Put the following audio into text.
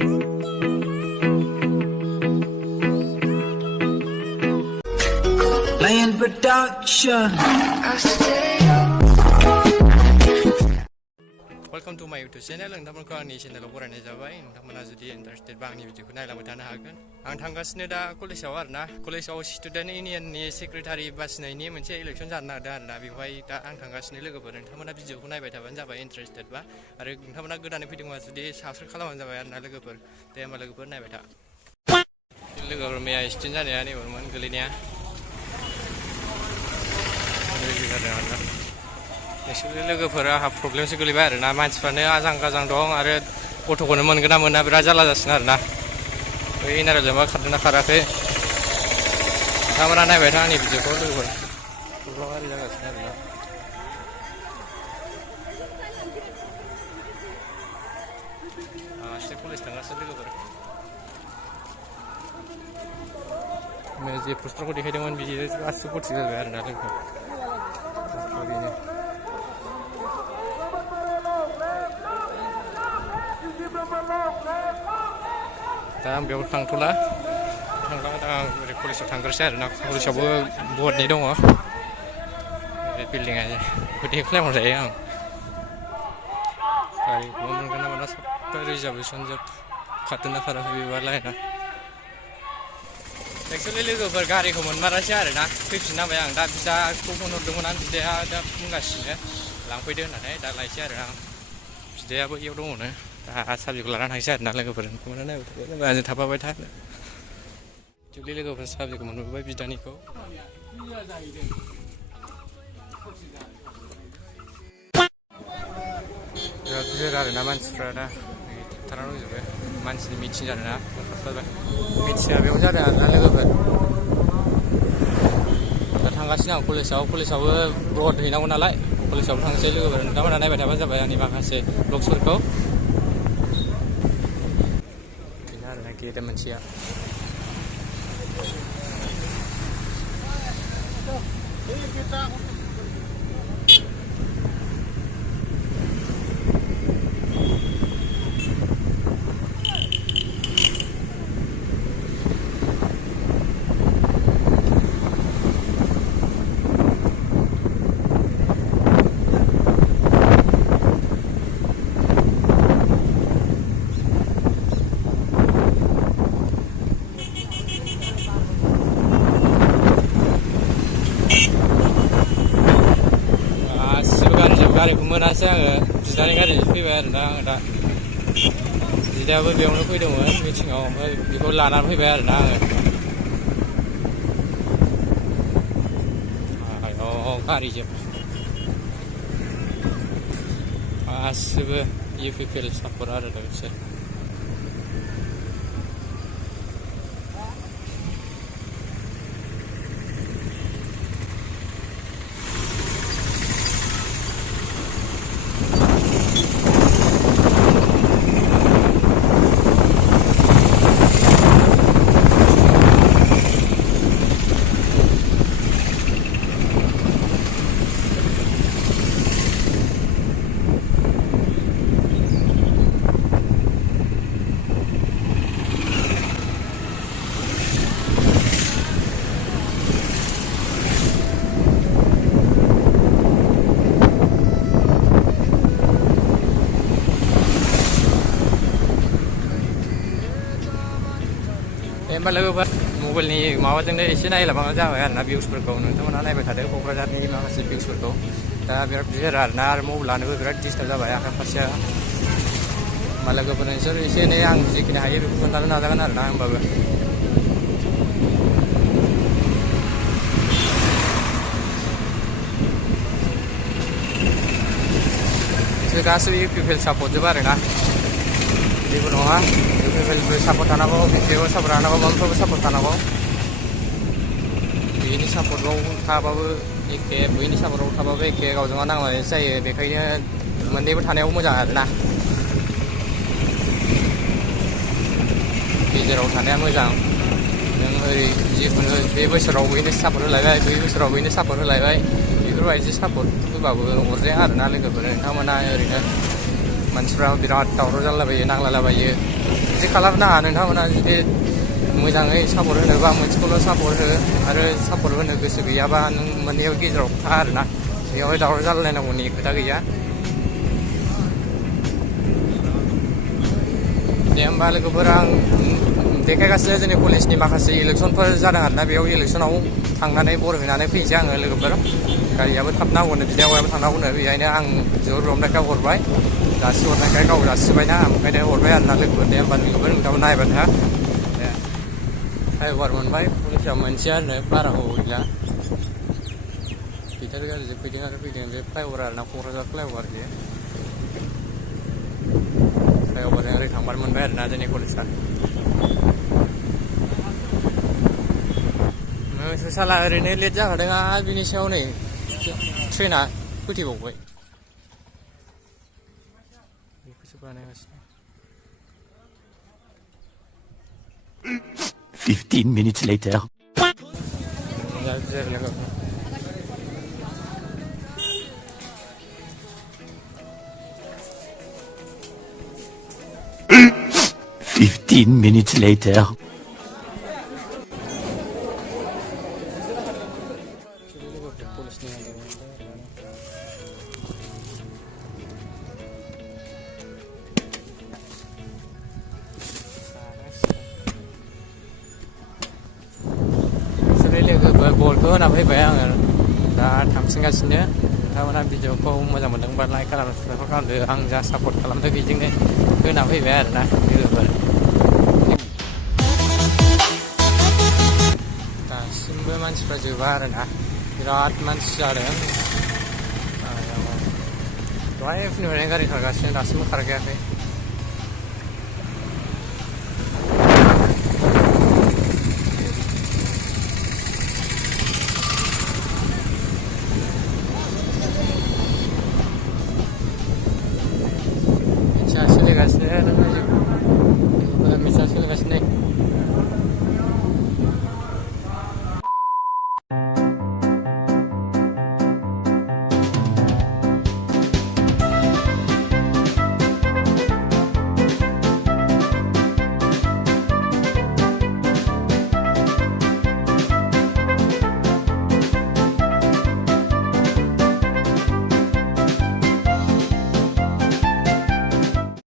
Land production. Welcome to my YouTube channel. नोंथांमोनखौ आंनि चेनेलाव बरायनाय जाबाय। नोंथांमोना जुदि इन्टारेस्टेड बा आंनि भिडिअखौ नायलांबाय थानो हागोन। आं थांगासिनो दा कलेजाव आरोना। कलेजाव स्टुडेन्ट इउनियननि सेक्रेटारि बासिनायनि मोनसे इलेक्सन जानो नागिरदों आरोना। बेवहाय दा आं थांगासिनो लोगोफोर। नोंथांमोना भिडिअखौ नायबाय थाबानो जाबाय इन्टारेस्टेड बा। आरो नोंथांमोना गोदानै फैदोंबा जुदि साबस्क्राइब खालामबानो जाबाय आरोना लोगोफोर। दे होमबा लोगोफोर नायबाय था। लोगोफोर मैया एक्सिडेन्ट जानाया नैबेमोन गोलैनाया। एक्सुवेलि लोगोफोरा आंहा प्रब्लेमसो गोलैबाय आरोना। मानसिफ्रानो आजां गाजां दं आरो गथ'खौनो मोनगोन ना मोना बिराद जारला जासिगोन आरोना। बै एनआरएलजोंबा खारदोंना खाराखै नोंथांमोना नायबाय था आंनि भिडिअखौ लोगोफोर। प्रब्लेम गारि जागासिनो आरोना। एसे कलेज थांगासिनो लोगोफोर। जे पस्टारखौ देखायदोंमोन बिदि गासिबो भर्ति जाबाय आरोना लोगोफोर। दा आं बेयाव थांथ'ला आं ओरै कलेजाव थांग्रोसै आरोना। कलेजावबो बर्डनि दङ बिल्डिङा देखायहरजायो आं। गारिखौबो मोनगोन ना मोना साबबा रिजार्भेसन जोब खारदोंना खाराखै बेबा लाइना। एक्सुवेलि लोगोफोर गारिखौ मोनमारासै आरोना। फैफिननांबाय आं दा बिदाखौ फन हरदोंमोन आं। बिदाया दा बुंगासिनो लांफैदो होननानै दा लायसै आरो आं। बिदायाबो इयाव दङनो दा साबजेक्टखौ लानानै थांसै आरोना लोगोफोर। नोंथांमोना नायबाय थाबाय आंजों थाफाबाय था। एक्सुवेलि लोगोफोर साबजेक्टखौ मोनबोबाय बिदानिखौ। बिराद गिदिर आरोना मानसिफ्रा दा थाना दंजोबो। मानसिनि मिटिं जादोंना मिटिङा बेयाव जादों आरोना लोगोफोर। दा थांगासिनो आं कलेजावबो भट हैनांगौ नालाय कलेजावबो थांसै लोगोफोर। नोंथांमोना नायबाय थाबानो जाबाय आंनि माखासे ब्लग्सफोरखौ। बेनो आरोना गेटआ मोनसेया। गारिखौ मोनासै आङो बिदानि गारिजों फैबाय आरोना आङो दा। बिदायाबो बेयावनो फैदोंमोन मिटिङाव ओमफ्राय बेखौ लानानै फैबाय आरोना आङो। गारिजों गासिबो इउपिपिएल सापर्ट आरो बिसोर। होमबा लोगोफोर मबाइलनि माबाजोंनो एसे नायलांबानो जाबाय आरोना भिउसफोरखौ। नोंथांमोना नायबाय थादों क'क्राझारनि माखासे भिउसफोरखौ। दा बिराद गिदिर आरोना आरो मबाइल लानोबो बिराद डिस्टार्ब जाबाय आखाइ फारसेया। होमबा लोगोफोर नोंसोर एसे एनै आं जिखिनि हायो बेखौ खोन्थानो नाजागोन आरोना होमबाबो। बिसोर गासिबो इउपिपिएल सापर्ट जोब आरोना। जेबो नङा इउपिपिएलबो सापर्ट थानांगौ बिपिएलबो सापर्ट थानांगौ माबाफ्राबो सापर्ट थानांगौ। बेनि सापर्टआव थाबाबो एखे बैनि सापर्टआव थाबाबो एखे गावजों गाव नांलायनाय जायो। बेखायनो मोननैबो थानायाव मोजां आरोना। गेजेराव थानाया मोजां। नों ओरै जिखुनु बे बोसोराव बैनो सापर्ट होलायबाय बै बोसोराव बैनो सापर्ट होलायबाय बेफोरबायदि सापर्ट होबाबो अरजाया आरोना लोगोफोर। नोंथांमोना ओरैनो मानसिफ्रा बिराद दावराव जालाबायो नांलालाबायो बिदि खालामनाङा नोंथांमोना जुदि मोजाङै सापर्ट होनोबा मोनसेखौल' सापर्ट हो आरो सापर्ट होनो गोसो गैयाबा नों मोननैयाव गेजेराव था आरोना बेयावहाय दावराव जालायनांगौनि खोथा गैया दे होमबा लोगोफोर आं देखायगासिनो जोंनि कलेजनि माखासे इलेक्सनफोर जादों आरोना बेयाव इलेक्सनाव थांनानै बरहैनानै फैनोसै आङो लोगोफोर गारियाबो थाब नांगौनो बिदायावबो थांनांगौनो बेहायनो आं जर हरनायखाय हरबाय जासि हरनायखाय गाव जासिबायना ओंखायनो हरबाय आरोना लोगोफोर दे होमबा लोगोफोर नोंथांमोन नायबाय था दे फ्लाइअभार मोनबाय कलेजआ मोनसे आरो बारा गोबाव गैला बेटारि गारिजों फैदों आरो फैदों बे फ्लाइअभार आरोना क'क्राझार फ्लाइअभार बेयो फ्लाइअभारजों ओरै थांबानो मोनबाय आरोना जोंनि कलेजआ साला ओरैनो लेट जाखादों आरो बिनि सायाव नै ट्रेना फैथेबावबाय बेखौसो बानायगासिनो 15 minutes later. जायगा लोगोफोर 15 minutes later. लोगोफोर बलखौ होना फैबाय आङो दा थांफिनगासिनो नोंथांमोना भिडिअखौ मोजां मोनदोंबा लाइक खालामनो साबस्क्राइब खालामदो आं जा सापर्ट खालामदों बेजोंनो होना फैबाय आरोना लोगोफोर दासिमबो मानसिफ्रा जोबा आरोना बिराद मानसि जादों दहाय फुंनिफ्रायनो गारि खारगासिनो दासिमबो खारगायाखै सोलिगासिनो